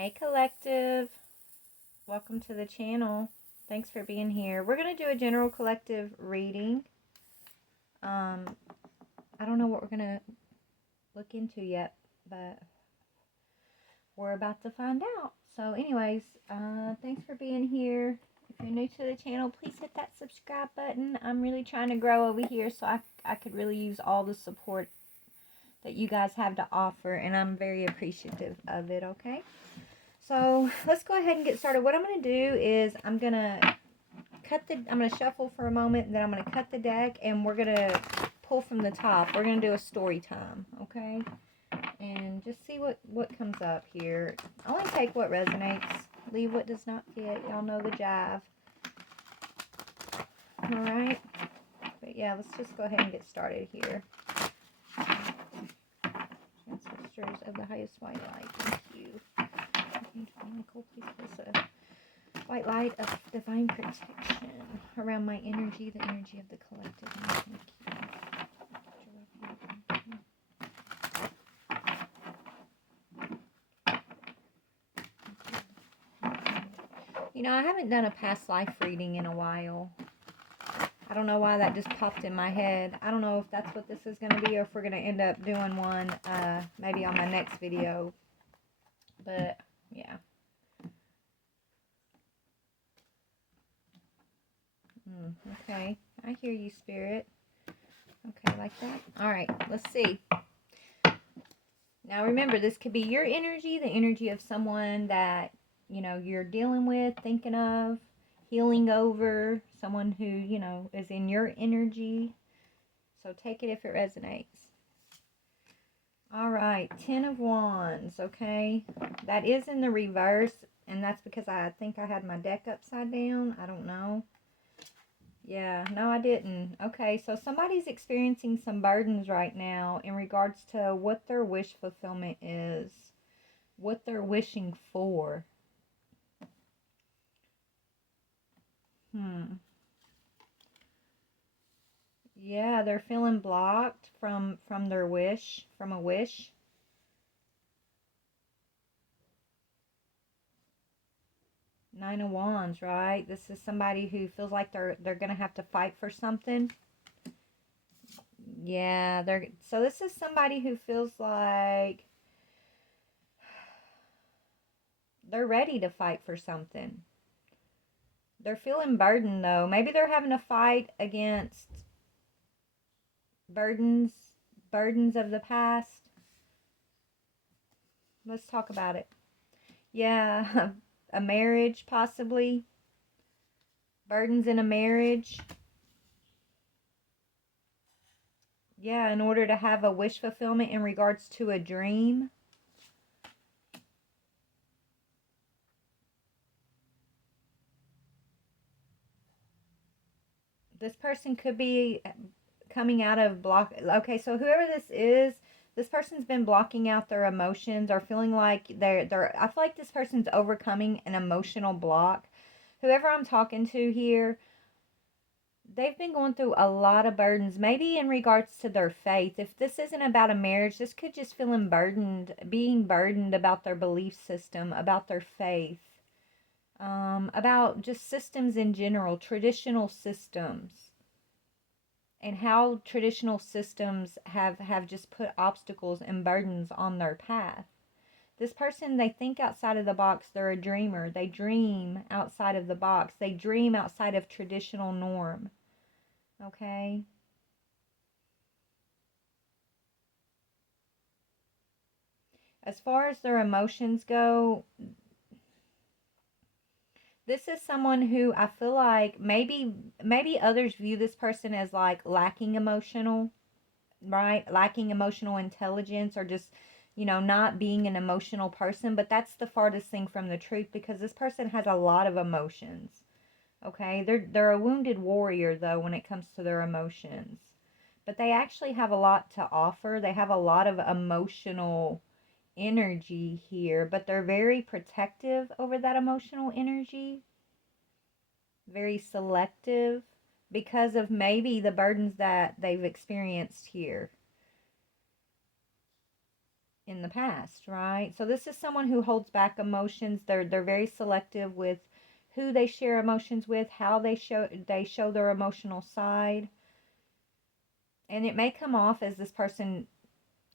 Hey collective, welcome to the channel. Thanks for being here. We're going to do a general collective reading. I don't know what we're going to look into yet, but we're about to find out. So anyways, thanks for being here. If you're new to the channel, please hit that subscribe button. I'm really trying to grow over here, so I could really use all the support that you guys have to offer, and I'm very appreciative of it, okay? So let's go ahead and get started. What I'm going to do is I'm going to shuffle for a moment, and then I'm going to cut the deck, and we're going to pull from the top. We're going to do a story time, okay? And just see what comes up here. Only take what resonates. Leave what does not fit. Y'all know the jive. Alright? But yeah, let's just go ahead and get started here. Ancestors of the highest white light, thank you. Michael, please place a white light of divine protection around my energy, the energy of the collective. You know, I haven't done a past life reading in a while. I don't know why that just popped in my head. I don't know if that's what this is going to be, or if we're going to end up doing one maybe on my next video. But, yeah. Okay, I hear you, Spirit. Okay, like that. All right, let's see. Now, remember, this could be your energy, the energy of someone that, you know, you're dealing with, thinking of, healing over, someone who, you know, is in your energy. So take it if it resonates. All right, 10 of Wands, okay? That is in the reverse, and that's because I think I had my deck upside down. I don't know. Yeah, no, I didn't. Okay, so somebody's experiencing some burdens right now in regards to what their wish fulfillment is, what they're wishing for. Yeah, they're feeling blocked from their wish, from a wish. Nine of Wands, right? This is somebody who feels like they're going to have to fight for something. Yeah, so this is somebody who feels like they're ready to fight for something. They're feeling burdened, though. Maybe they're having to fight against burdens of the past. Let's talk about it. Yeah, a marriage, possibly. Burdens in a marriage. Yeah, in order to have a wish fulfillment in regards to a dream. This person could be coming out of block. Okay, so whoever this person's been blocking out their emotions, or feeling like I feel like this person's overcoming an emotional block. Whoever I'm talking to here, they've been going through a lot of burdens, maybe in regards to their faith. If this isn't about a marriage, this could just feeling burdened, being burdened about their belief system, about their faith, about just systems in general, traditional systems, and how traditional systems have just put obstacles and burdens on their path. This person, they think outside of the box. They're a dreamer. They dream outside of the box. They dream outside of traditional norm. Okay? As far as their emotions go, this is someone who I feel like maybe others view this person as like lacking emotional, right? Lacking emotional intelligence, or just, you know, not being an emotional person. But that's the farthest thing from the truth, because this person has a lot of emotions. Okay? They're a wounded warrior, though, when it comes to their emotions. But they actually have a lot to offer. They have a lot of emotional energy here, but they're very protective over that emotional energy, very selective, because of maybe the burdens that they've experienced here in the past, right? So this is someone who holds back emotions. They're very selective with who they share emotions with, how they show their emotional side. And it may come off as this person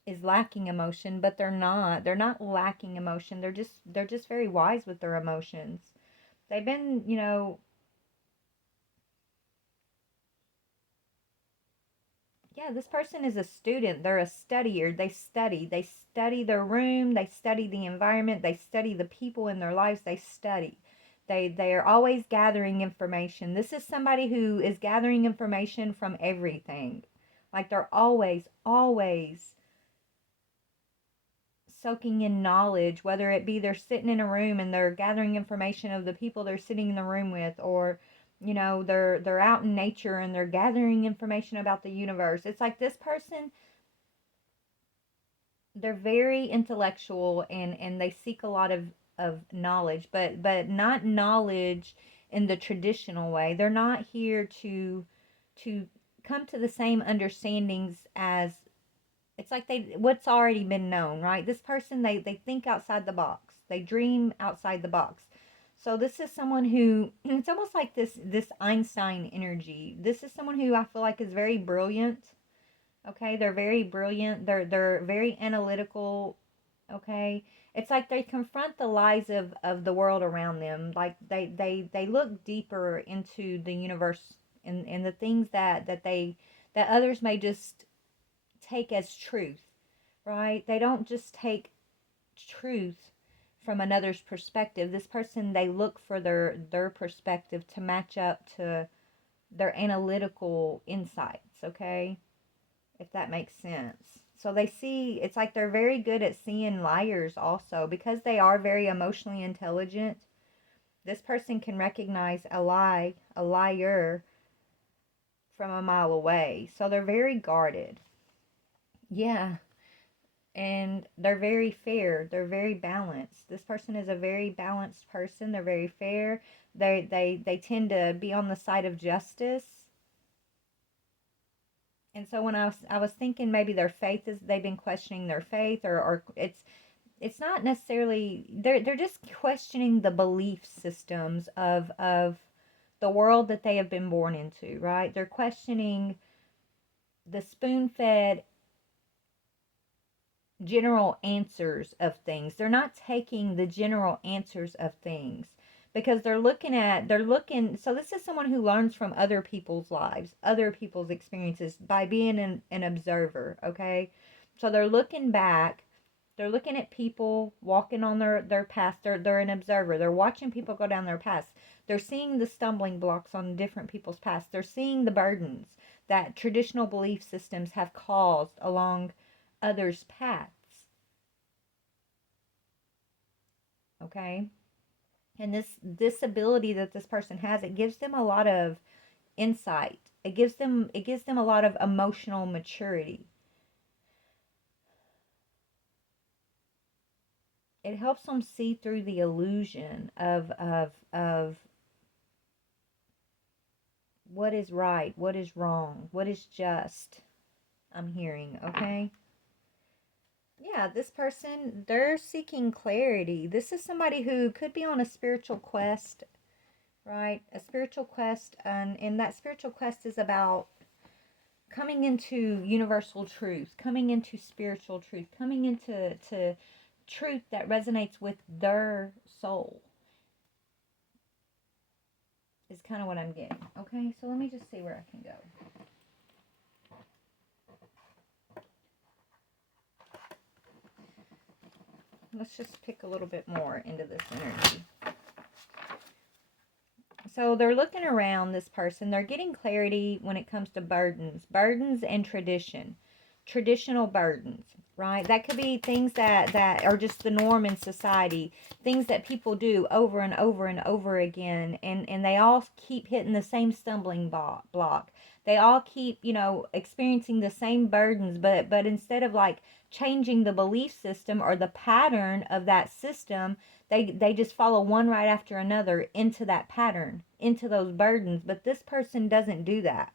is lacking emotion, but they're not. They're not lacking emotion. They're just very wise with their emotions. They've been, yeah, this person is a student. They're a studier. They study. They study their room. They study the environment. They study the people in their lives. They study. They are always gathering information. This is somebody who is gathering information from everything. Like they're always soaking in knowledge, whether it be they're sitting in a room and they're gathering information of the people they're sitting in the room with, or they're out in nature and they're gathering information about the universe. It's like this person, they're very intellectual, and they seek a lot of knowledge, but not knowledge in the traditional way. They're not here to come to the same understandings as, it's like what's already been known, right? This person, they think outside the box. They dream outside the box. So this is someone who, it's almost like this Einstein energy. This is someone who I feel like is very brilliant. Okay, they're very brilliant. They're very analytical. Okay, it's like they confront the lies of the world around them. Like they look deeper into the universe, and the things that others may just take as truth, right? They don't just take truth from another's perspective. This person, they look for their perspective to match up to their analytical insights, okay? If that makes sense. So they see, it's like they're very good at seeing liars also, because they are very emotionally intelligent. This person can recognize a liar from a mile away. So they're very guarded. Yeah. And they're very fair. They're very balanced. This person is a very balanced person. They're very fair. They tend to be on the side of justice. And so when I was thinking maybe their faith is, they've been questioning their faith, or it's not necessarily, they're just questioning the belief systems of the world that they have been born into, right? They're questioning the spoon-fed general answers of things. They're not taking the general answers of things, because they're looking, so this is someone who learns from other people's lives, other people's experiences, by being an observer, okay? So they're looking back, they're looking at people walking on their path. They're an observer. They're watching people go down their paths. They're seeing the stumbling blocks on different people's paths. They're seeing the burdens that traditional belief systems have caused along others' paths. Okay? And this ability that this person has, it gives them a lot of insight. It gives them a lot of emotional maturity. It helps them see through the illusion of what is right, what is wrong, what is just. I'm hearing, okay? Yeah, this person, they're seeking clarity. This is somebody who could be on a spiritual quest, right? A spiritual quest, and that spiritual quest is about coming into universal truth, coming into spiritual truth, coming into truth that resonates with their soul, is kind of what I'm getting. Okay, so let me just see where I can go. Let's just pick a little bit more into this energy. So they're looking around, this person. They're getting clarity when it comes to burdens and tradition. Traditional burdens, right? That could be things that are just the norm in society, things that people do over and over and over again, and they all keep hitting the same stumbling block. They all keep, experiencing the same burdens, but instead of like changing the belief system or the pattern of that system, they just follow one right after another into that pattern, into those burdens. But this person doesn't do that.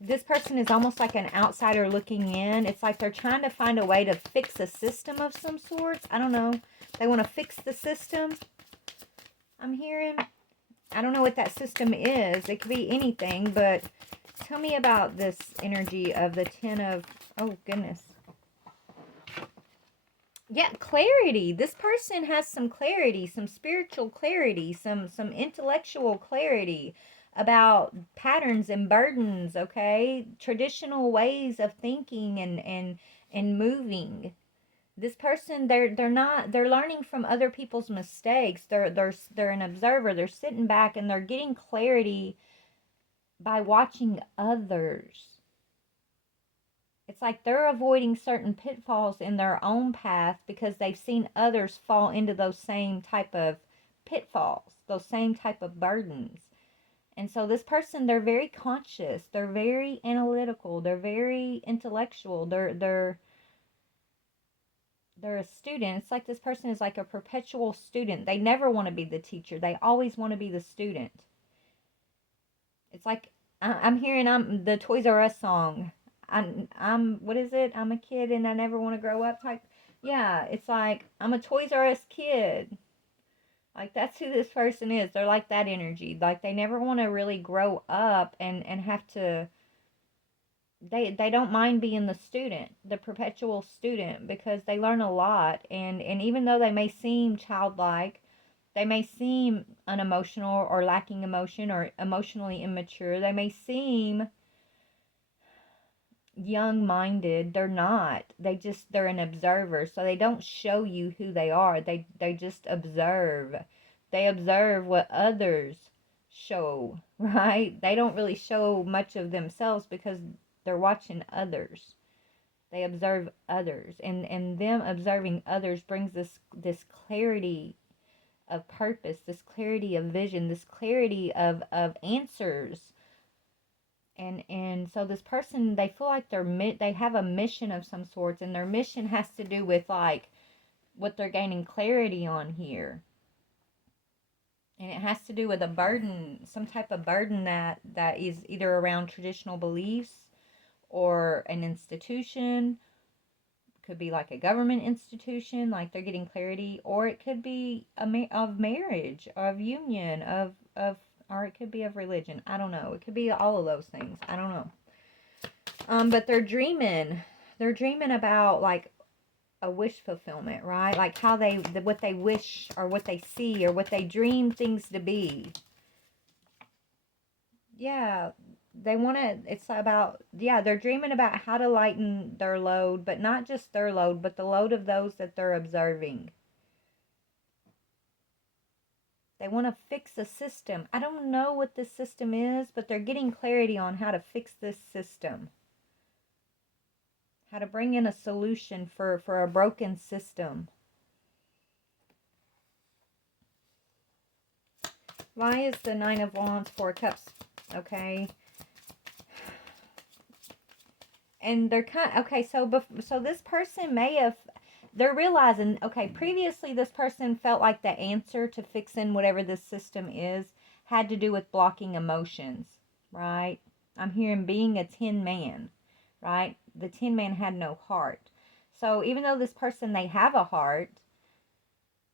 This person is almost like an outsider looking in. It's like they're trying to find a way to fix a system of some sorts. I don't know. They want to fix the system. I'm hearing. I don't know what that system is. It could be anything, but tell me about this energy of the 10 of... Oh, goodness. Yeah, clarity. This person has some clarity, some spiritual clarity, some intellectual clarity about patterns and burdens, okay? Traditional ways of thinking and moving. This person, they're learning from other people's mistakes. They're an observer. They're sitting back and they're getting clarity by watching others. It's like they're avoiding certain pitfalls in their own path because they've seen others fall into those same type of pitfalls, those same type of burdens. And so this person, they're very conscious, they're very analytical, they're very intellectual, they're a student. It's like this person is like a perpetual student. They never want to be the teacher. They always want to be the student. It's like I'm hearing the Toys R Us song. I'm what is it? I'm a kid and I never want to grow up type. Yeah, it's like I'm a Toys R Us kid. Like that's who this person is. They're like that energy. Like they never want to really grow up and have to they don't mind being the student, the perpetual student, because they learn a lot, and even though they may seem childlike, they may seem unemotional or lacking emotion or emotionally immature, they may seem young minded, they're not. They're an observer, so they don't show you who they are. They just observe. They observe what others show, right? They don't really show much of themselves because they're watching others. They observe others, and them observing others brings this clarity of purpose, this clarity of vision, this clarity of answers. And so this person, they feel like they have a mission of some sorts, and their mission has to do with like what they're gaining clarity on here. And it has to do with a burden, some type of burden that is either around traditional beliefs or an institution. Could be like a government institution, like they're getting clarity, or it could be of marriage, of union, of or it could be of religion. I don't know. It could be all of those things. I don't know. But they're dreaming. They're dreaming about like a wish fulfillment, right? Like how what they wish or what they see or what they dream things to be. Yeah, they want to, it's about, yeah, they're dreaming about how to lighten their load, but not just their load, but the load of those that they're observing. They want to fix a system. I don't know what this system is, but they're getting clarity on how to fix this system. How to bring in a solution for a broken system. Why is the Nine of Wands, Four of Cups? Okay. And they're okay, so this person may have, they're realizing, okay, previously this person felt like the answer to fixing whatever this system is had to do with blocking emotions, right? I'm hearing being a tin man, right? The tin man had no heart. So even though this person, they have a heart,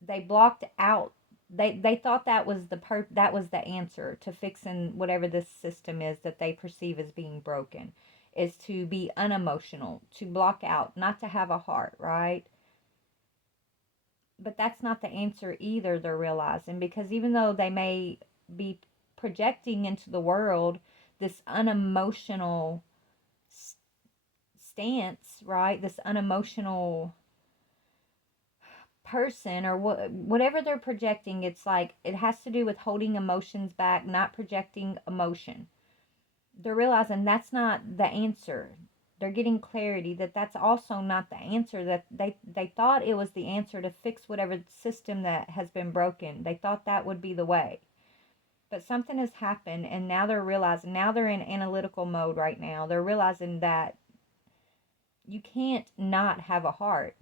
they blocked out, they thought that was that was the answer to fixing whatever this system is that they perceive as being broken, is to be unemotional, to block out, not to have a heart, right? But that's not the answer either, they're realizing, because even though they may be projecting into the world this unemotional stance, right? This unemotional person, or whatever they're projecting, it's like it has to do with holding emotions back, not projecting emotion. They're realizing that's not the answer. They're getting clarity that that's also not the answer, that they thought it was the answer to fix whatever system that has been broken. They thought that would be the way. But something has happened, and now they're realizing, now they're in analytical mode right now. They're realizing that you can't not have a heart.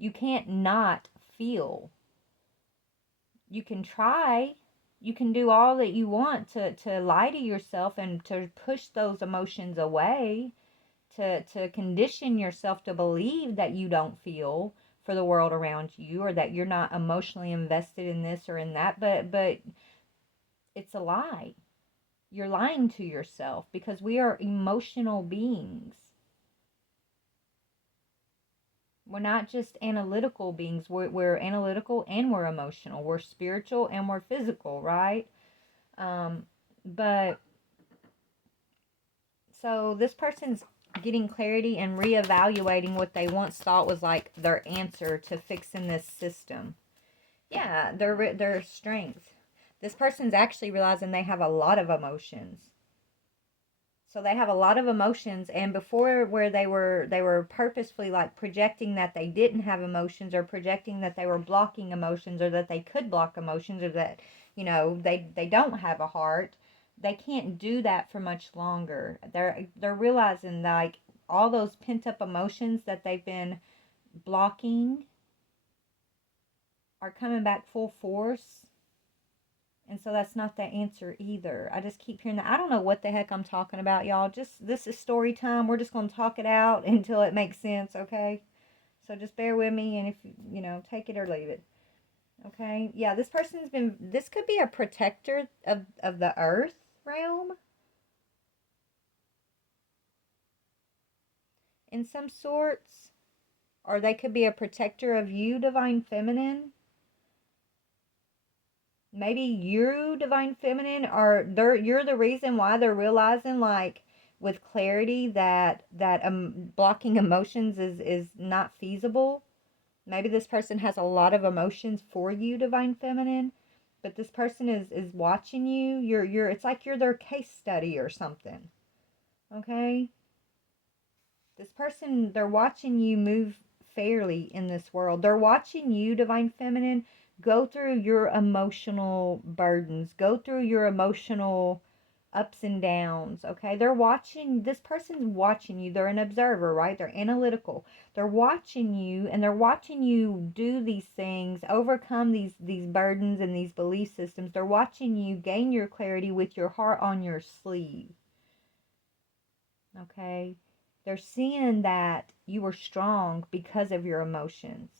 You can't not feel. You can try, You can do all that you want to lie to yourself and to push those emotions away, to condition yourself to believe that you don't feel for the world around you, or that you're not emotionally invested in this or in that, but it's a lie. You're lying to yourself, because we are emotional beings. We're not just analytical beings. We're analytical and we're emotional. We're spiritual and we're physical, right? But so this person's getting clarity and reevaluating what they once thought was like their answer to fixing this system. Yeah, their strength. This person's actually realizing they have a lot of emotions. So they have a lot of emotions, and before, where they were purposefully like projecting that they didn't have emotions, or projecting that they were blocking emotions, or that they could block emotions, or that, they don't have a heart. They can't do that for much longer. They're realizing, like, all those pent up emotions that they've been blocking are coming back full force. And so that's not the answer either. I just keep hearing that. I don't know what the heck I'm talking about, y'all. Just, this is story time. We're just going to talk it out until it makes sense, okay? So just bear with me, and if, take it or leave it. Okay? Yeah, this could be a protector of the earth realm in some sorts. Or they could be a protector of you, Divine Feminine. Maybe you, Divine Feminine, you're the reason why they're realizing, like, with clarity, that blocking emotions is not feasible. Maybe this person has a lot of emotions for you, Divine Feminine, but this person is watching you. It's like you're their case study or something. Okay? This person, they're watching you move fairly in this world. They're watching you, Divine Feminine, go through your emotional burdens, go through your emotional ups and downs. Okay? This person's watching you. They're an observer, right? They're analytical. They're watching you, and they're watching you do these things, overcome these burdens and these belief systems. They're watching you gain your clarity with your heart on your sleeve. Okay? They're seeing that you were strong because of your emotions.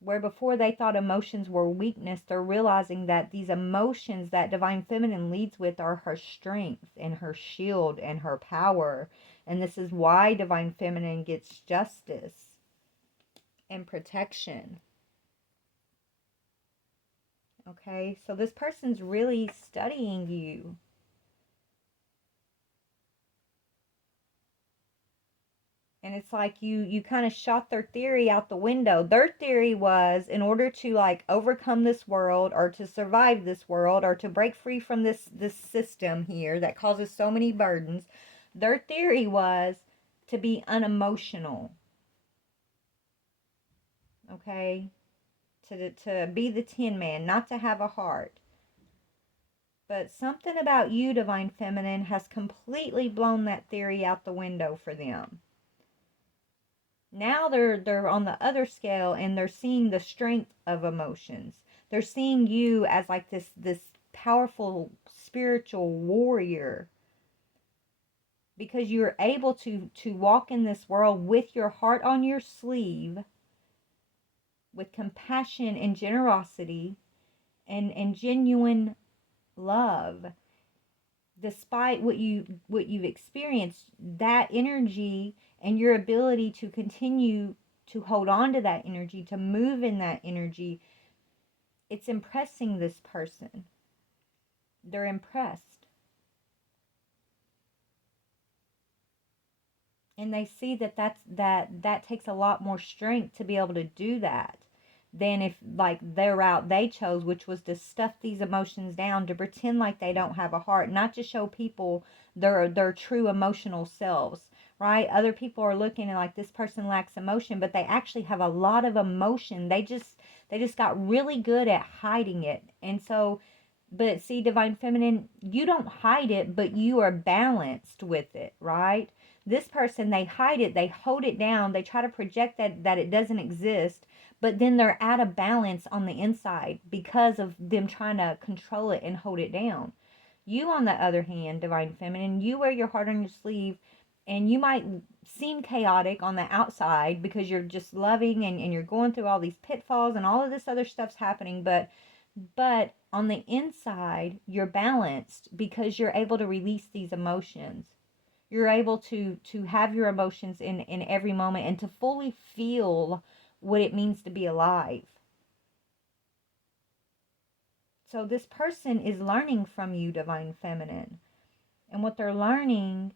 Where before they thought emotions were weakness, they're realizing that these emotions that Divine Feminine leads with are her strength and her shield and her power. And this is why Divine Feminine gets justice and protection. Okay? So this person's really studying you. And it's like you kind of shot their theory out the window. Their theory was, in order to, like, overcome this world, or to survive this world, or to break free from this system here that causes so many burdens, their theory was to be unemotional. Okay? To be the Tin Man, not to have a heart. But something about you, Divine Feminine, has completely blown that theory out the window for them. Now they're on the other scale, and they're seeing the strength of emotions. They're seeing you as like this powerful spiritual warrior, because you're able to walk in this world with your heart on your sleeve, with compassion and generosity, and genuine love. Despite what you've experienced, that energy and your ability to continue to hold on to that energy, to move in that energy, it's impressing this person. They're impressed. And they see that takes a lot more strength to be able to do that, than if, like, their route they chose, which was to stuff these emotions down, to pretend like they don't have a heart, not to show people their true emotional selves, right? Other people are looking at, like, this person lacks emotion, but they actually have a lot of emotion. They just got really good at hiding it. And so, but see, Divine Feminine, you don't hide it, but you are balanced with it, right? This person, they hide it, they hold it down, they try to project that it doesn't exist, but then they're out of balance on the inside because of them trying to control it and hold it down. You, on the other hand, Divine Feminine, you wear your heart on your sleeve, and you might seem chaotic on the outside because you're just loving, and you're going through all these pitfalls and all of this other stuff's happening, but on the inside, you're balanced because you're able to release these emotions. You're able to have your emotions in every moment and to fully feel what it means to be alive. So this person is learning from you, Divine Feminine. And what they're learning,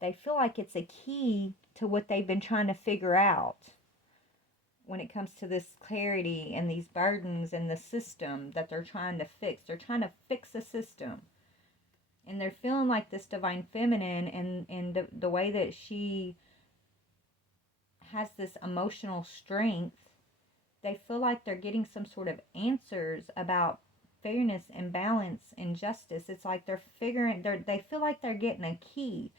they feel like it's a key to what they've been trying to figure out when it comes to this clarity and these burdens and the system that they're trying to fix. They're trying to fix a system. And they're feeling like this Divine Feminine, and the way that she has this emotional strength, they feel like they're getting some sort of answers about fairness and balance and justice. It's like they're figuring, they feel like they're getting a key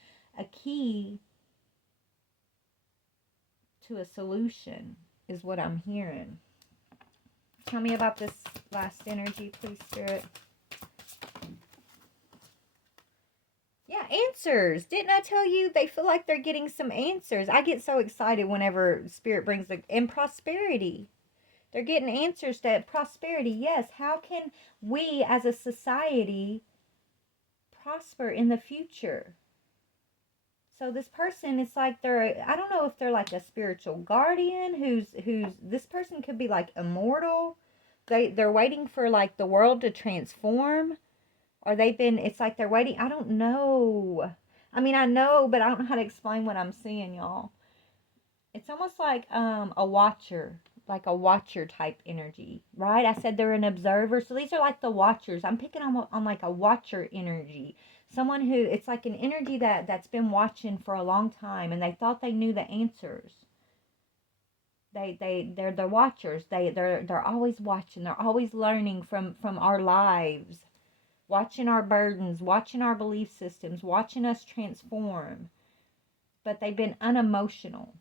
to a solution is what I'm hearing. Tell me about this last energy, please, Spirit. Yeah, answers. Didn't I tell you they feel like they're getting some answers? I get so excited whenever Spirit brings and prosperity. They're getting answers to prosperity. Yes, how can we as a society prosper in the future? So this person, it's like they're, I don't know if they're like a spiritual guardian who's this person could be like immortal. They're waiting for like the world to transform, or it's like they're waiting. I don't know. I mean, I know, but I don't know how to explain what I'm seeing, y'all. It's almost like a watcher, like a watcher type energy, right? I said they're an observer, so these are like the watchers. I'm picking on like a watcher energy, someone who, it's like an energy that's been watching for a long time, and they thought they knew the answers. They're the watchers. They're always watching. They're always learning from our lives, watching our burdens, watching our belief systems, watching us transform. But they've been unemotional.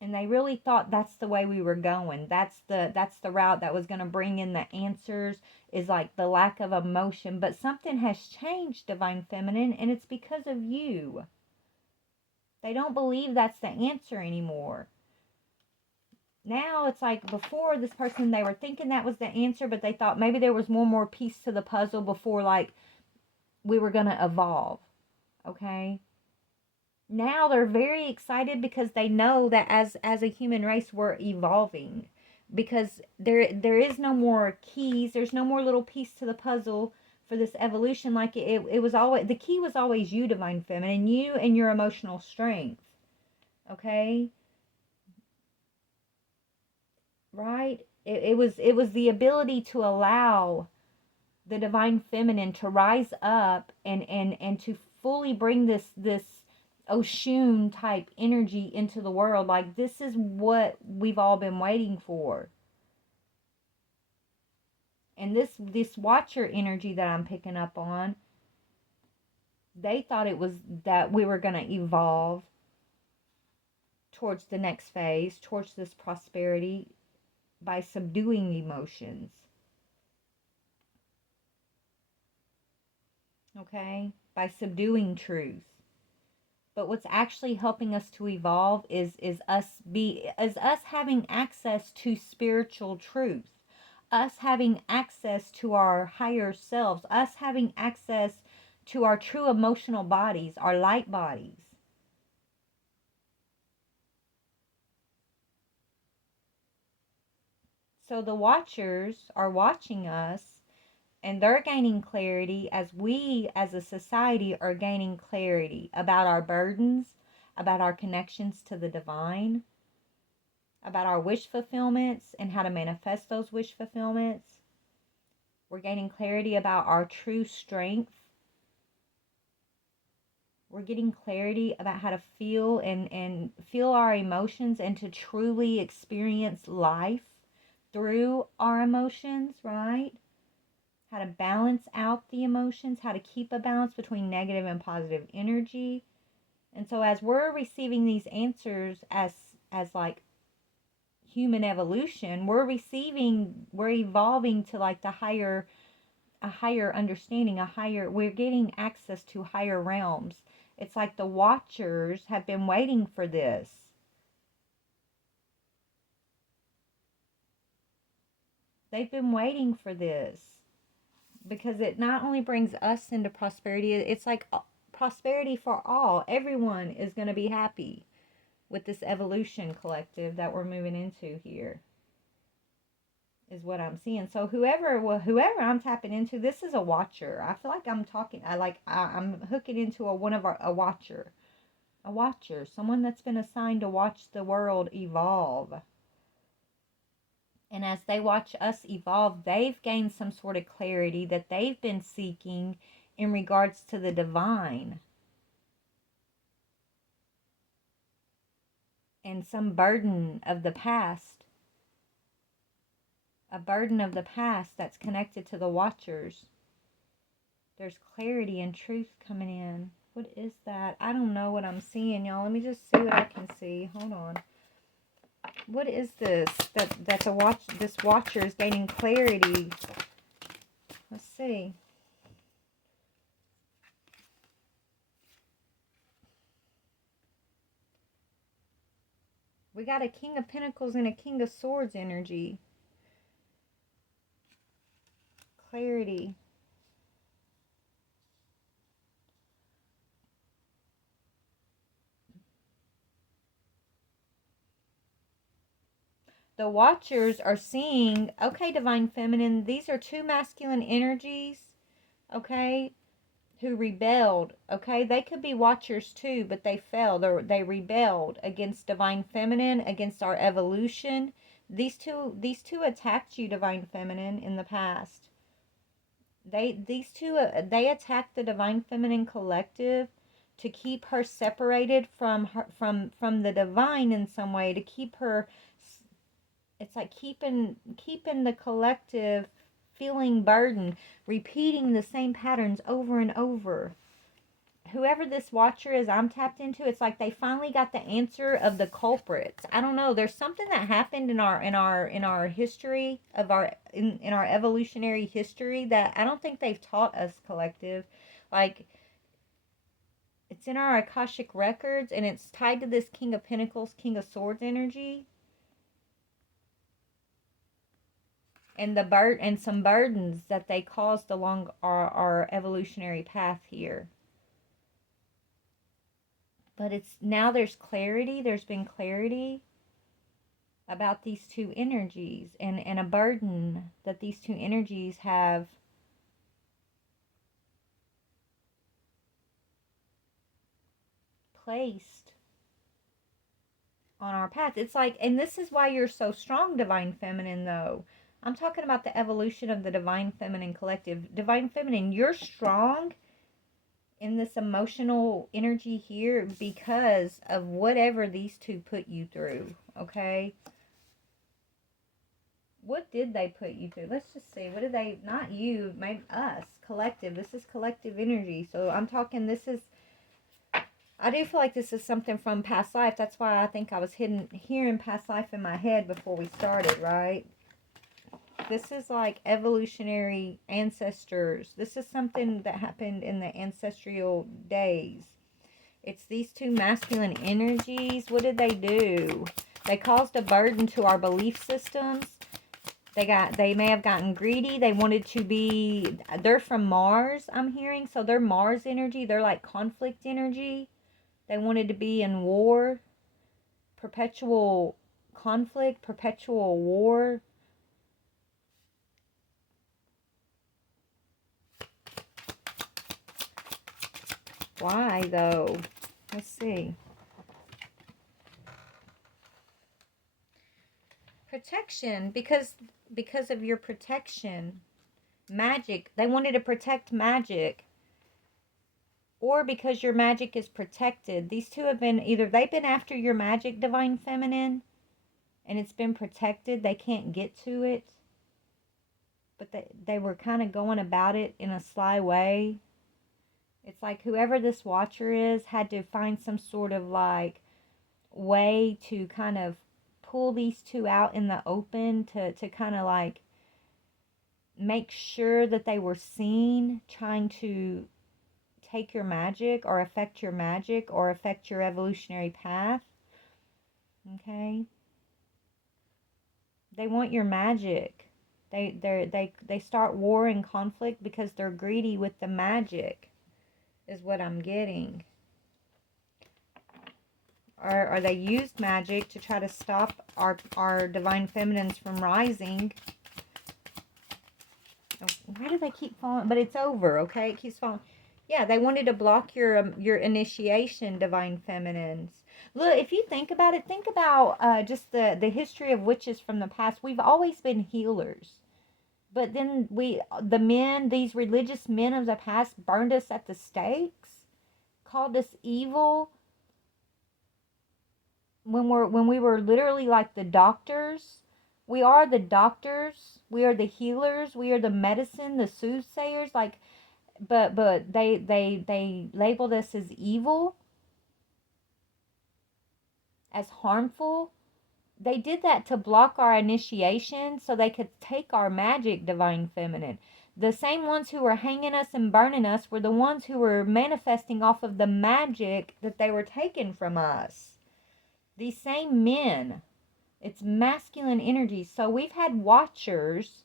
And they really thought that's the way we were going. That's the route that was going to bring in the answers, is like the lack of emotion. But something has changed, Divine Feminine, and it's because of you. They don't believe that's the answer anymore. Now it's like before, this person, they were thinking that was the answer, but they thought maybe there was one more piece to the puzzle before like we were going to evolve. Okay? Now they're very excited because they know that as a human race we're evolving, because there is no more keys, there's no more little piece to the puzzle for this evolution. Like it was always, the key was always you, Divine Feminine, you and your emotional strength. Okay, right? It was the ability to allow the Divine Feminine to rise up and to fully bring this Oshun type energy into the world. Like, this is what we've all been waiting for. And this watcher energy that I'm picking up on, they thought it was that we were going to evolve towards the next phase, towards this prosperity, by subduing emotions. Okay? By subduing truth. But what's actually helping us to evolve is us having access to spiritual truth, us having access to our higher selves, us having access to our true emotional bodies, our light bodies. So the watchers are watching us, and they're gaining clarity as we as a society are gaining clarity about our burdens, about our connections to the divine, about our wish fulfillments and how to manifest those wish fulfillments. We're gaining clarity about our true strength. We're getting clarity about how to feel and feel our emotions, and to truly experience life through our emotions, right? How to balance out the emotions, how to keep a balance between negative and positive energy. And so as we're receiving these answers as as like human evolution, we're evolving to like a higher understanding, we're getting access to higher realms. It's like the Watchers have been waiting for this. They've been waiting for this because it not only brings us into prosperity, it's like prosperity for all. Everyone is going to be happy with this evolution collective that we're moving into here, is what I'm seeing. So whoever I'm tapping into, this is a Watcher. I feel like I'm hooking into a Watcher. A Watcher, someone that's been assigned to watch the world evolve. And as they watch us evolve, they've gained some sort of clarity that they've been seeking in regards to the divine. And some burden of the past. A burden of the past that's connected to the Watchers. There's clarity and truth coming in. What is that? I don't know what I'm seeing, y'all. Let me just see what I can see. Hold on. What is this? This Watcher is gaining clarity. Let's see. We got a King of Pentacles and a King of Swords energy. Clarity. The Watchers are seeing, okay, Divine Feminine, these are two masculine energies, okay, who rebelled, okay? They could be Watchers too, but they fell. They rebelled against Divine Feminine, against our evolution. These two attacked you, Divine Feminine, in the past. These two attacked the Divine Feminine collective to keep her separated from the divine in some way, to keep her. It's like keeping the collective feeling burdened, repeating the same patterns over and over. Whoever this Watcher is I'm tapped into, it's like they finally got the answer of the culprits. I don't know. There's something that happened in our history of in our evolutionary history that I don't think they've taught us, collective. Like, it's in our Akashic records, and it's tied to this King of Pentacles, King of Swords energy. And some burdens that they caused along our evolutionary path here. But it's now there's clarity. There's been clarity about these two energies and a burden that these two energies have placed on our path. It's like, and this is why you're so strong, Divine Feminine, though. I'm talking about the evolution of the Divine Feminine collective. Divine Feminine, you're strong in this emotional energy here because of whatever these two put you through, okay? What did they put you through? Let's just see. What did they, not you, maybe us, collective. This is collective energy. So I'm talking, I do feel like this is something from past life. That's why I think I was hearing past life in my head before we started, right? This is like evolutionary ancestors. This is something that happened in the ancestral days. It's these two masculine energies. What did they do? They caused a burden to our belief systems. They may have gotten greedy. They wanted to be, they're from Mars, I'm hearing. So they're Mars energy. They're like conflict energy. They wanted to be in war, perpetual conflict, perpetual war. Why, though? Let's see. Protection, because of your protection. Magic. They wanted to protect magic. Or because your magic is protected. These two have been, either they've been after your magic, Divine Feminine, and it's been protected. They can't get to it. But they were kind of going about it in a sly way. It's like whoever this Watcher is had to find some sort of like way to kind of pull these two out in the open to kind of like make sure that they were seen, trying to take your magic or affect your magic or affect your evolutionary path. Okay? They want your magic. They start war and conflict because they're greedy with the magic, is what I'm getting. Or they used magic to try to stop our divine feminines from rising. Why do they keep falling? But it's over, okay? It keeps falling. Yeah, they wanted to block your initiation, divine feminines. Look, if you think about it, think about just the history of witches from the past. We've always been healers. But then these religious men of the past burned us at the stakes, called us evil, when we were literally like the doctors. We are the doctors. We are the healers. We are the medicine, the soothsayers. Like, but they labeled us as evil, as harmful. They did that to block our initiation so they could take our magic, divine feminine. The same ones who were hanging us and burning us were the ones who were manifesting off of the magic that they were taking from us. These same men. It's masculine energy. So we've had watchers.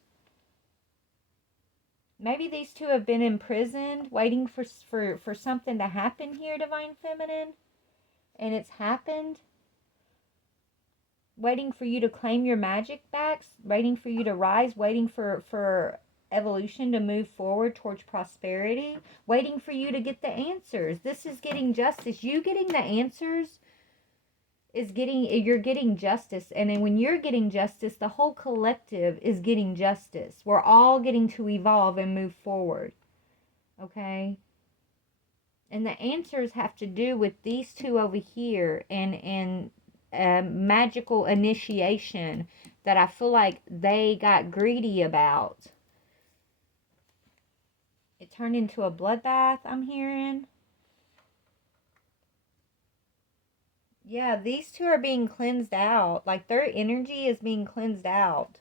Maybe these two have been imprisoned, waiting for something to happen here, divine feminine. And it's happened. Waiting for you to claim your magic back, waiting for you to rise, waiting for evolution to move forward towards prosperity, waiting for you to get the answers. This is getting justice. You getting the answers you're getting justice. And then when you're getting justice, the whole collective is getting justice. We're all getting to evolve and move forward. Okay? And the answers have to do with these two over here and magical initiation that I feel like they got greedy about. It turned into a bloodbath, I'm hearing. Yeah, these two are being cleansed out. Like their energy is being cleansed out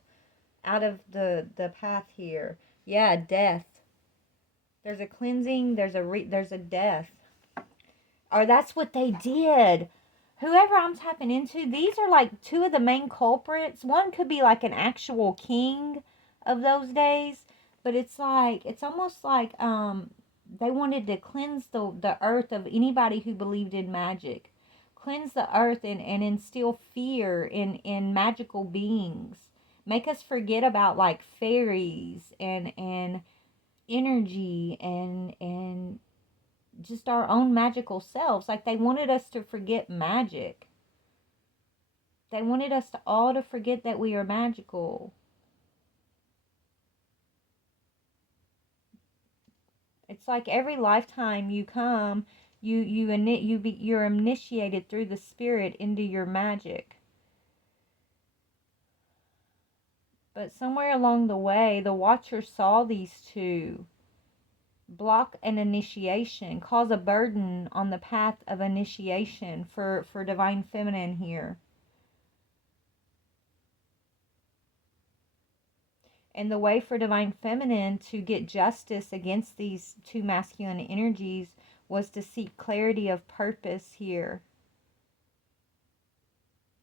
of the path here. Yeah, death. There's a cleansing, there's a death. Or that's what they did. Whoever I'm tapping into, these are like two of the main culprits. One could be like an actual king of those days, but it's almost like they wanted to cleanse the earth of anybody who believed in magic. Cleanse the earth and instill fear in magical beings. Make us forget about like fairies and energy and just our own magical selves. Like they wanted us to forget magic. They wanted us to all to forget that we are magical. It's like every lifetime you come, you're initiated through the spirit into your magic. But somewhere along the way, the Watcher saw these two block an initiation, cause a burden on the path of initiation for divine feminine here. And the way for divine feminine to get justice against these two masculine energies was to seek clarity of purpose here.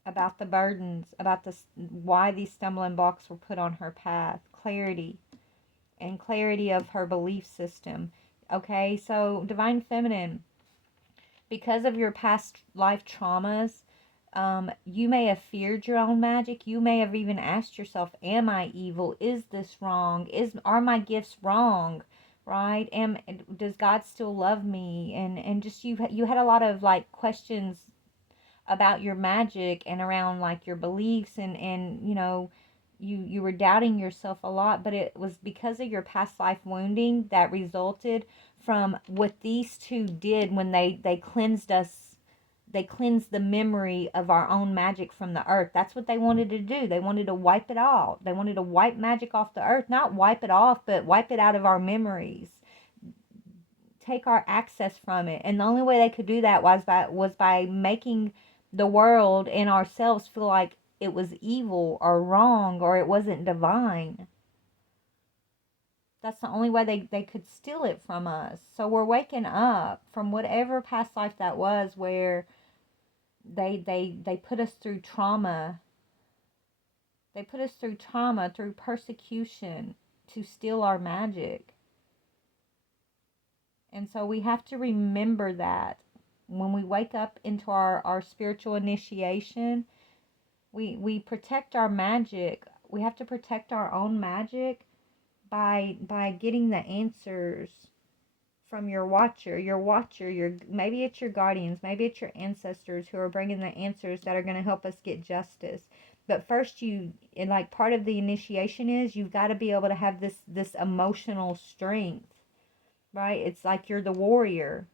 About the burdens, about why these stumbling blocks were put on her path. Clarity. And clarity of her belief system. Okay, so divine feminine, because of your past life traumas, you may have feared your own magic. You may have even asked yourself, am I evil? Is this wrong? Are my gifts wrong? Right? Does God still love me? And just you had a lot of like questions about your magic and around like your beliefs and you know, you were doubting yourself a lot, but it was because of your past life wounding that resulted from what these two did when they cleansed us. They cleansed the memory of our own magic from the earth. That's what they wanted to do. They wanted to wipe it out. They wanted to wipe magic off the earth. Not wipe it off, but wipe it out of our memories. Take our access from it. And the only way they could do that was by making the world and ourselves feel like it was evil or wrong or it wasn't divine. That's the only way they could steal it from us. So we're waking up from whatever past life that was, where they put us through trauma. They put us through trauma, through persecution, to steal our magic. And so we have to remember that when we wake up into our spiritual initiation, we protect our magic. We have to protect our own magic by getting the answers from your watcher, your maybe it's your guardians, maybe it's your ancestors who are bringing the answers that are going to help us get justice. But first, and like part of the initiation is you've got to be able to have this emotional strength, right? It's like you're the warrior.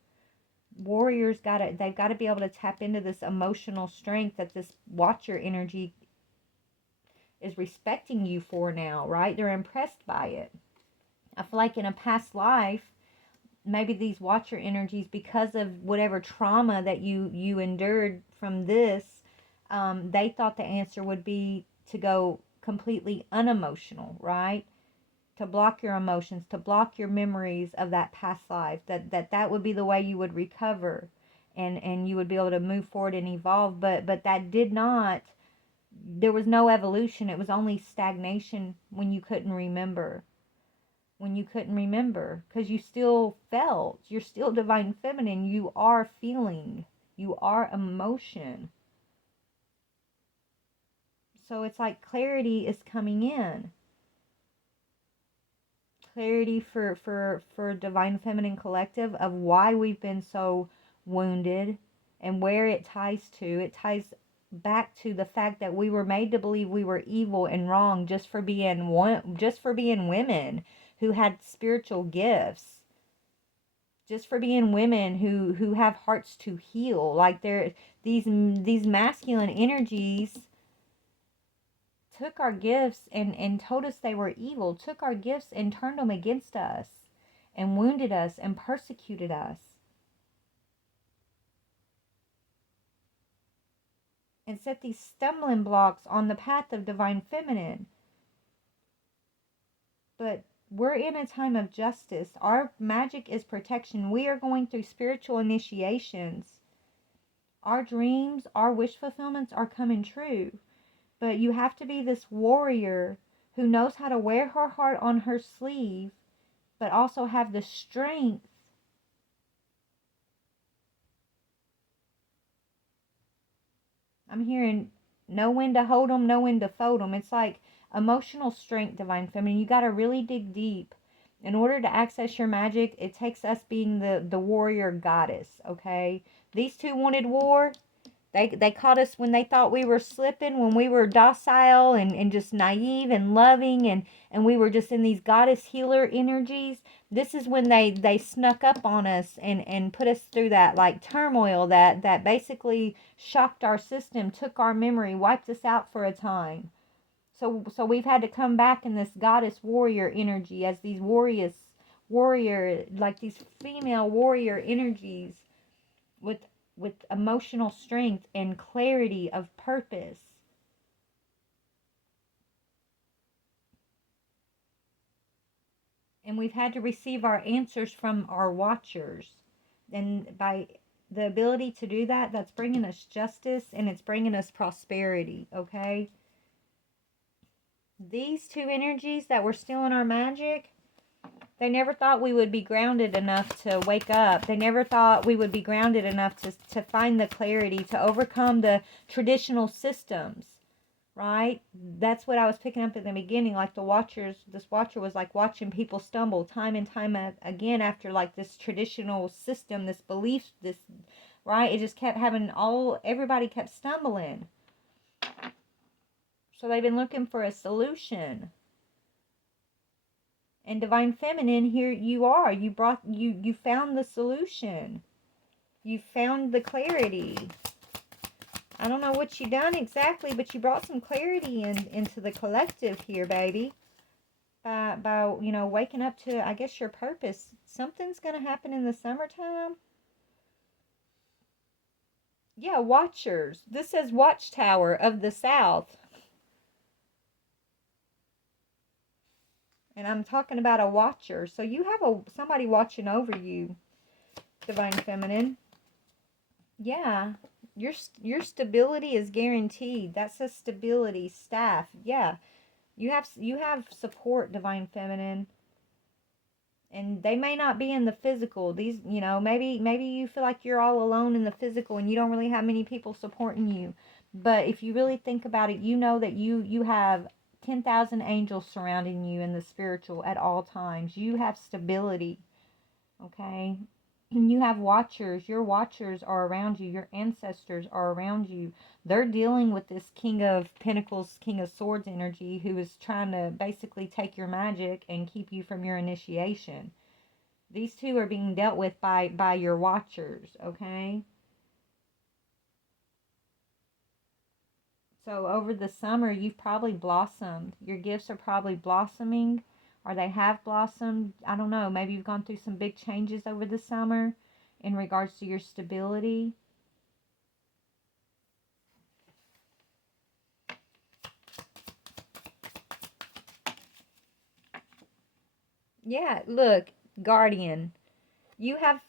They've got to be able to tap into this emotional strength that this watcher energy is respecting you for now, right? They're impressed by it. I feel like in a past life, maybe these watcher energies, because of whatever trauma that you endured from this, they thought the answer would be to go completely unemotional, right? To block your emotions, to block your memories of that past life, that would be the way you would recover, and you would be able to move forward and evolve. But that did not. There was no evolution. It was only stagnation when you couldn't remember. Because you still felt. You're still divine feminine. You are feeling. You are emotion. So it's like clarity is coming in. Clarity for Divine Feminine Collective of why we've been so wounded and where it ties to. It ties back to the fact that we were made to believe we were evil and wrong just for being women who had spiritual gifts, just for being women who have hearts to heal. Like these masculine energies took our gifts and told us they were evil, took our gifts and turned them against us, and wounded us and persecuted us, and set these stumbling blocks on the path of Divine Feminine. But we're in a time of justice. Our magic is protection. We are going through spiritual initiations. Our dreams, our wish fulfillments are coming true. But you have to be this warrior who knows how to wear her heart on her sleeve, but also have the strength I'm hearing know when to hold them, know when to fold them. It's like emotional strength, Divine Feminine. You got to really dig deep. In order to access your magic, it takes us being the warrior goddess, okay? These two wanted war. They caught us when they thought we were slipping, when we were docile and just naive and loving, and we were just in these goddess healer energies. This is when they snuck up on us and put us through that like turmoil that basically shocked our system, took our memory, wiped us out for a time. So we've had to come back in this goddess warrior energy as these warrior, like these female warrior energies with emotional strength and clarity of purpose. And we've had to receive our answers from our watchers. And by the ability to do that, that's bringing us justice and it's bringing us prosperity, okay? These two energies that were stealing our magic, they never thought we would be grounded enough to wake up. They never thought we would be grounded enough to find the clarity, to overcome the traditional systems, right? That's what I was picking up at the beginning. Like this watcher was like watching people stumble time and time again after like this traditional system, this belief, right? It just kept having everybody kept stumbling. So they've been looking for a solution. And Divine Feminine, here you are. You found the solution. You found the clarity. I don't know what you done exactly, but you brought some clarity into the collective here, baby. By waking up to, I guess, your purpose. Something's gonna happen in the summertime. Yeah, watchers. This says Watchtower of the South. And I'm talking about a watcher. So you have somebody watching over you, Divine Feminine. Yeah. Your stability is guaranteed. That's a stability staff. Yeah. You have support, Divine Feminine. And they may not be in the physical. These, maybe you feel like you're all alone in the physical and you don't really have many people supporting you. But if you really think about it, you know that you have 10,000 angels surrounding you in the spiritual at all times. You have stability, okay? You have watchers. Your watchers are around you. Your ancestors are around you. They're dealing with this King of Pentacles, King of Swords energy who is trying to basically take your magic and keep you from your initiation. These two are being dealt with by your watchers, okay? So over the summer, you've probably blossomed. Your gifts are probably blossoming, or they have blossomed. I don't know. Maybe you've gone through some big changes over the summer in regards to your stability. Yeah, look, guardian. You have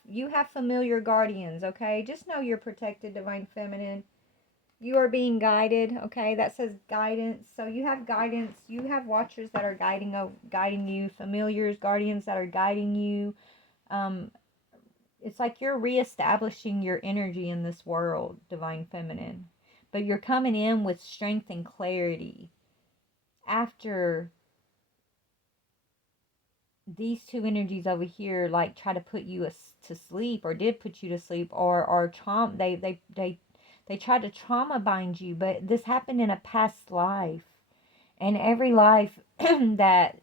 familiar guardians, okay? Just know you're protected, Divine Feminine. You are being guided, okay? That says guidance. So you have guidance. You have watchers that are guiding you, familiars, guardians that are guiding you. It's like you're reestablishing your energy in this world, Divine Feminine. But you're coming in with strength and clarity after these two energies over here like try to put you to sleep, or did put you to sleep, or trauma. They tried to trauma bind you, but this happened in a past life. And every life that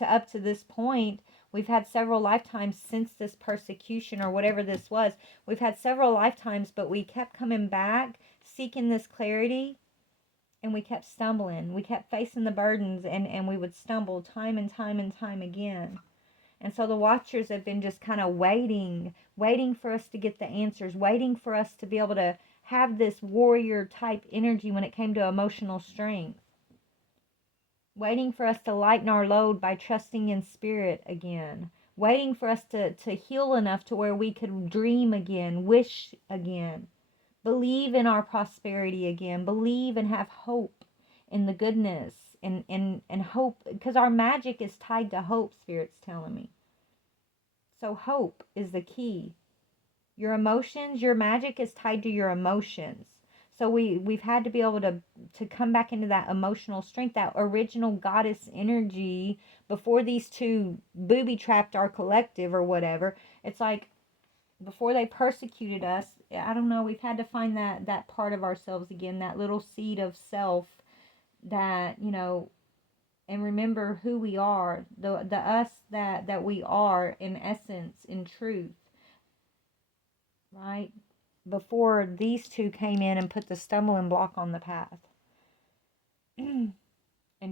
up to this point, we've had several lifetimes since this persecution or whatever this was. We've had several lifetimes, but we kept coming back seeking this clarity, and we kept stumbling. We kept facing the burdens, and we would stumble time and time and time again. And so the watchers have been just kind of waiting for us to get the answers, waiting for us to be able to have this warrior type energy when it came to emotional strength, waiting for us to lighten our load by trusting in spirit again, waiting for us to heal enough to where we could dream again, wish again, believe in our prosperity again, believe and have hope in the goodness, and hope, because our magic is tied to hope, Spirit's telling me. So hope is the key. Your emotions, your magic is tied to your emotions. So we've had to be able to come back into that emotional strength, that original goddess energy before these two booby trapped our collective or whatever. It's like before they persecuted us, I don't know, we've had to find that part of ourselves again, that little seed of self that, and remember who we are, the us that we are in essence, in truth, right? Before these two came in and put the stumbling block on the path and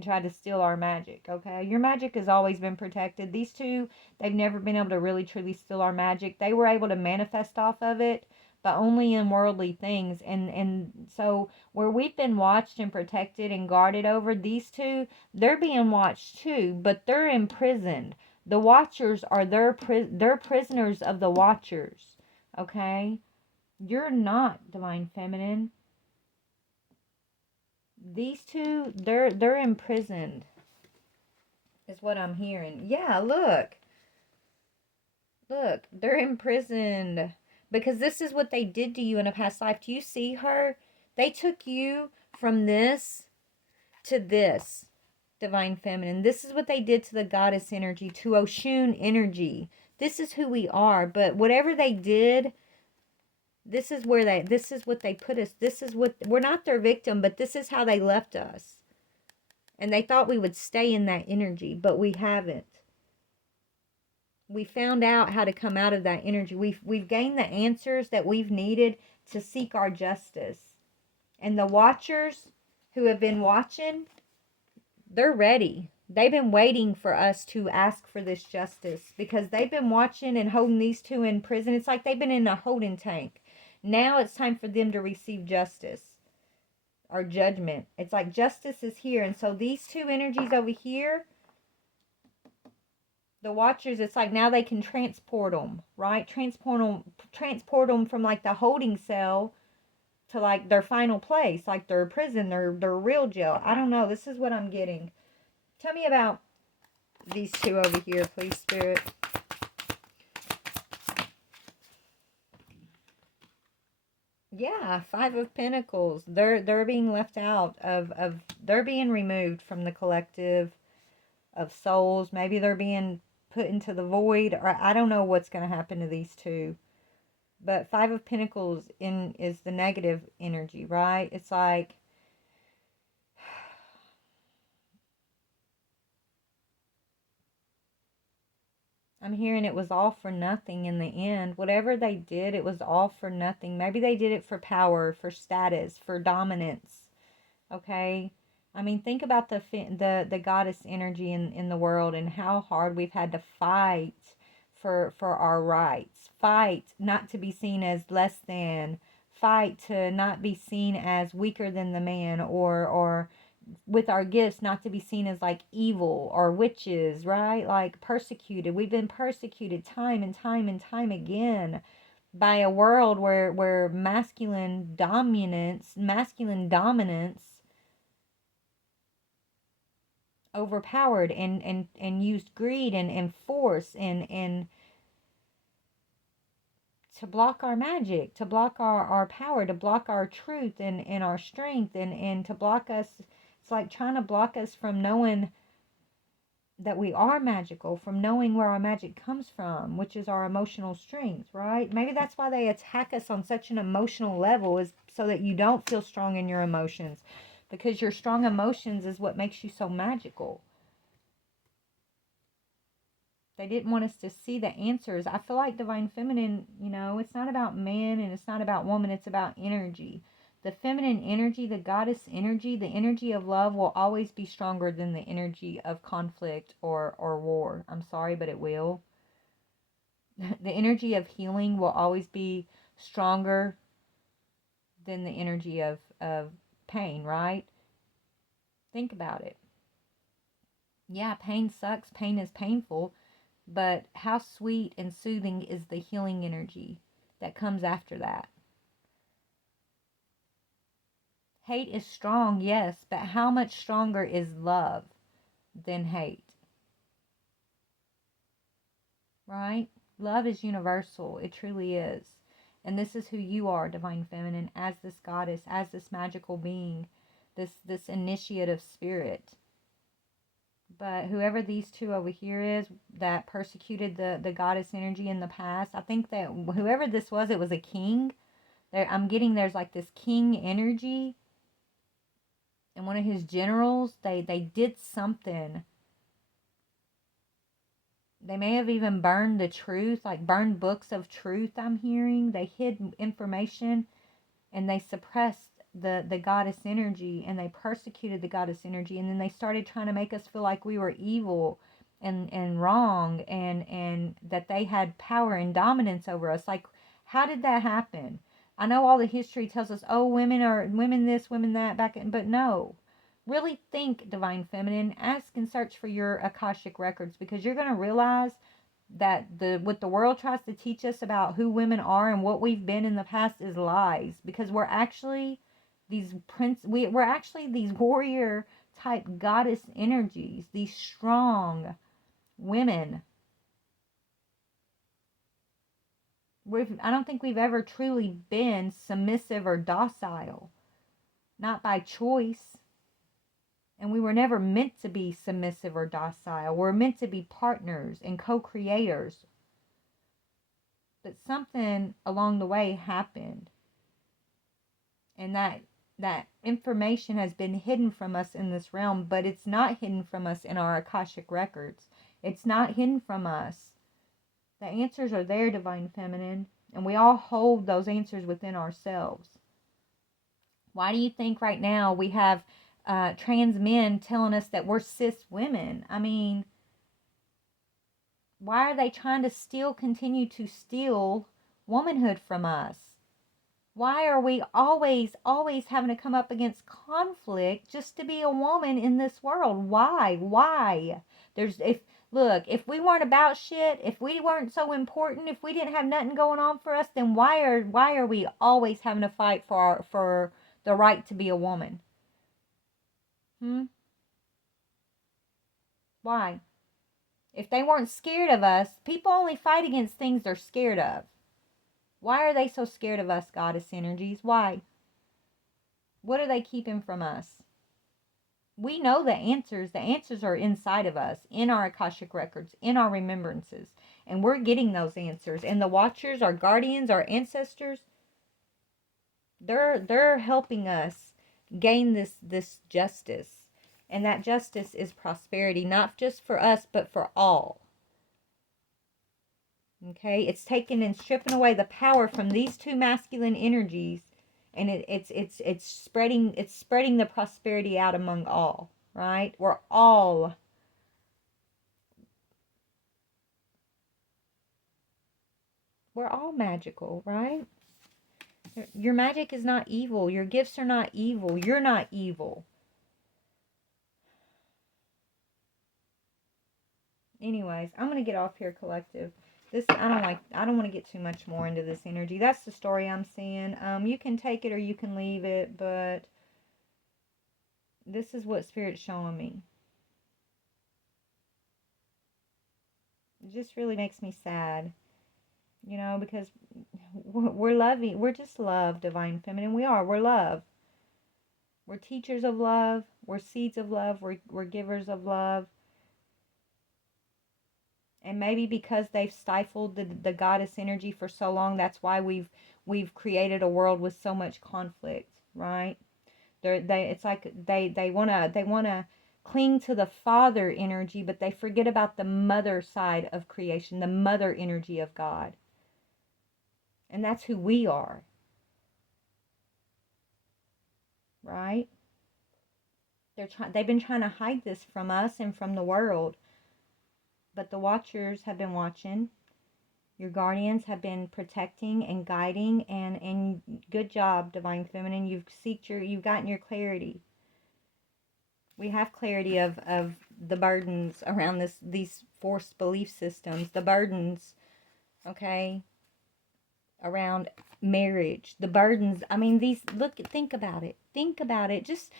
tried to steal our magic, okay? Your magic has always been protected. These two, they've never been able to really truly steal our magic. They were able to manifest off of it, but only in worldly things. And so where we've been watched and protected and guarded over, these two, they're being watched too, but they're imprisoned. The watchers are they're prisoners of the watchers, okay? You're not, Divine Feminine. These two, they're imprisoned, is what I'm hearing. Yeah, look, they're imprisoned because this is what they did to you in a past life. Do you see her? They took you from this to this, Divine Feminine. This is what they did to the goddess energy, to Oshun energy. This is who we are. But whatever they did, this is what they put us. This is what, we're not their victim, but this is how they left us. And they thought we would stay in that energy, but we haven't. We found out how to come out of that energy. We've gained the answers that we've needed to seek our justice. And the watchers who have been watching, they're ready. They've been waiting for us to ask for this justice because they've been watching and holding these two in prison. It's like they've been in a holding tank. Now it's time for them to receive justice or judgment. It's like justice is here. And so these two energies over here, the Watchers, it's like now they can transport them, right? Transport them from like the holding cell to like their final place, like their prison, their real jail. I don't know. This is what I'm getting. Tell me about these two over here, please, Spirit. Yeah, Five of Pentacles. They're being left out of they're being removed from the collective of souls. Maybe they're being put into the void, or I don't know what's going to happen to these two. But Five of Pentacles is the negative energy, right? It's like I'm hearing it was all for nothing in the end. Whatever they did, it was all for nothing. Maybe they did it for power, for status, for dominance. Okay? I mean, think about the goddess energy in the world and how hard we've had to fight for our rights. Fight not to be seen as less than. Fight to not be seen as weaker than the man, or with our gifts not to be seen as like evil or witches, right? Like persecuted. We've been persecuted time and time and time again by a world where masculine dominance overpowered and used greed and force and to block our magic, to block our power, to block our truth and our strength and to block us. It's like trying to block us from knowing that we are magical, from knowing where our magic comes from, which is our emotional strength, right? Maybe that's why they attack us on such an emotional level, is so that you don't feel strong in your emotions, because your strong emotions is what makes you so magical. They didn't want us to see the answers. I feel like Divine Feminine, it's not about man and it's not about woman, it's about energy. The feminine energy, the goddess energy, the energy of love will always be stronger than the energy of conflict or war. I'm sorry, but it will. The energy of healing will always be stronger than the energy of pain, right? Think about it. Yeah, pain sucks. Pain is painful. But how sweet and soothing is the healing energy that comes after that? Hate is strong, yes, but how much stronger is love than hate? Right? Love is universal. It truly is. And this is who you are, Divine Feminine, as this goddess, as this magical being, this initiative spirit. But whoever these two over here is that persecuted the goddess energy in the past, I think that whoever this was, it was a king. I'm getting there's like this king energy. And one of his generals, they did something. They may have even burned the truth, like burned books of truth, I'm hearing. They hid information and they suppressed the goddess energy and they persecuted the goddess energy, and then they started trying to make us feel like we were evil and wrong and that they had power and dominance over us. Like, how did that happen? I know all the history tells us, oh, women this, women that back in, but no. Really think, Divine Feminine. Ask and search for your Akashic records, because you're going to realize that what the world tries to teach us about who women are and what we've been in the past is lies, because we're actually we're actually these warrior type goddess energies, these strong women. I don't think we've ever truly been submissive or docile, not by choice. And we were never meant to be submissive or docile. We're meant to be partners and co-creators. But something along the way happened. And that information has been hidden from us in this realm, but it's not hidden from us in our Akashic records. It's not hidden from us. The answers are there, Divine Feminine, and we all hold those answers within ourselves. Why do you think right now we have trans men telling us that we're cis women? I mean, why are they trying to continue to steal womanhood from us? Why are we always having to come up against conflict just to be a woman in this world? Why? If look, if we weren't about shit, if we weren't so important, if we didn't have nothing going on for us, then why are we always having to fight for the right to be a woman? Why? If they weren't scared of us, people only fight against things they're scared of. Why are they so scared of us, goddess energies? Why? What are they keeping from us? We know the answers. The answers are inside of us, in our Akashic records, in our remembrances. And we're getting those answers. And the watchers, our guardians, our ancestors, they're helping us gain this justice. And that justice is prosperity, not just for us, but for all. Okay? It's taking and stripping away the power from these two masculine energies, and it's spreading the prosperity out among all, right? We're all magical, right? Your magic is not evil. Your gifts are not evil. You're not evil. Anyways, I'm going to get off here, collective. This, I don't want to get too much more into this energy. That's the story I'm seeing. You can take it or you can leave it, but this is what Spirit's showing me. It just really makes me sad, you know, because we're loving. We're just love, Divine Feminine. We're love. We're teachers of love. We're seeds of love. We're givers of love. And maybe because they've stifled the goddess energy for so long, that's why we've created a world with so much conflict, right? It's like they wanna cling to the father energy, but they forget about the mother side of creation, the mother energy of God. And that's who we are. Right? They've been trying to hide this from us and from the world. But the watchers have been watching. Your guardians have been protecting and guiding, and good job, Divine Feminine. You've gotten your clarity. We have clarity of the burdens around these forced belief systems, the burdens, okay, around marriage, the burdens. I mean, think about it. Think about it. Just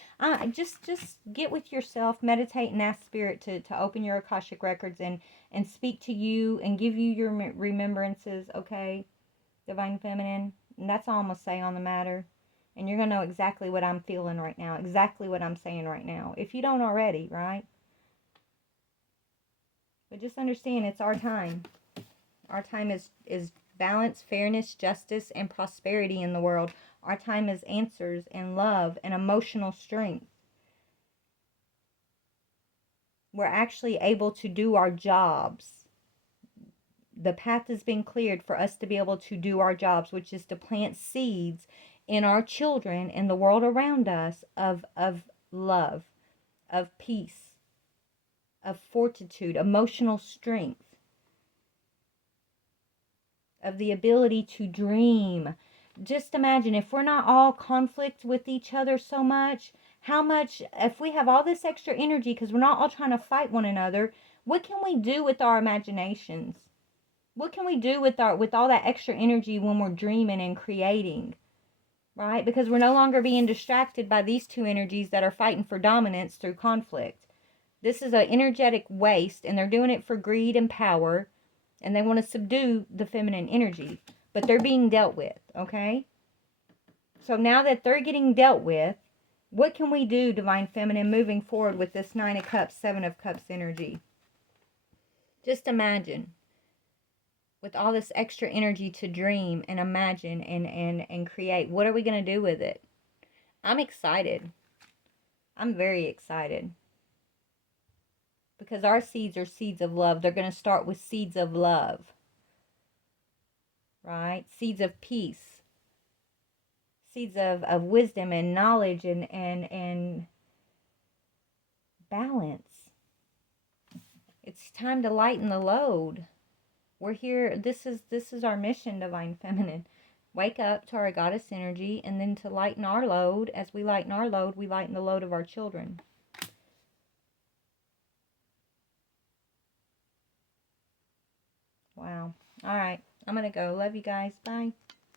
get with yourself, meditate, and ask Spirit to open your Akashic records and speak to you and give you your remembrances, okay, Divine Feminine. And that's all I'm going to say on the matter. And you're going to know exactly what I'm feeling right now, exactly what I'm saying right now, if you don't already, right? But just understand, it's our time. Our time is balance, fairness, justice, and prosperity in the world. Our time is answers and love and emotional strength. We're actually able to do our jobs. The path has been cleared for us to be able to do our jobs, which is to plant seeds in our children and the world around us of love, of peace, of fortitude, emotional strength, of the ability to dream. Just imagine, if we're not all conflict with each other so much, how much, if we have all this extra energy because we're not all trying to fight one another, what can we do with our imaginations? What can we do with all that extra energy when we're dreaming and creating? Right? Because we're no longer being distracted by these two energies that are fighting for dominance through conflict. This is an energetic waste, and they're doing it for greed and power, and they want to subdue the feminine energy. But they're being dealt with, okay? So now that they're getting dealt with, what can we do, Divine Feminine, moving forward with this 9 of Cups, 7 of Cups energy? Just imagine, with all this extra energy to dream and imagine and create, what are we going to do with it? I'm excited. I'm very excited. Because our seeds are seeds of love. They're going to start with seeds of love. Right? Seeds of peace. Seeds of wisdom and knowledge and balance. It's time to lighten the load. We're here. This is our mission, Divine Feminine. wake up to our goddess energy, and then to lighten our load. As we lighten our load, we lighten the load of our children. Wow. All right. I'm going to go. Love you guys. Bye.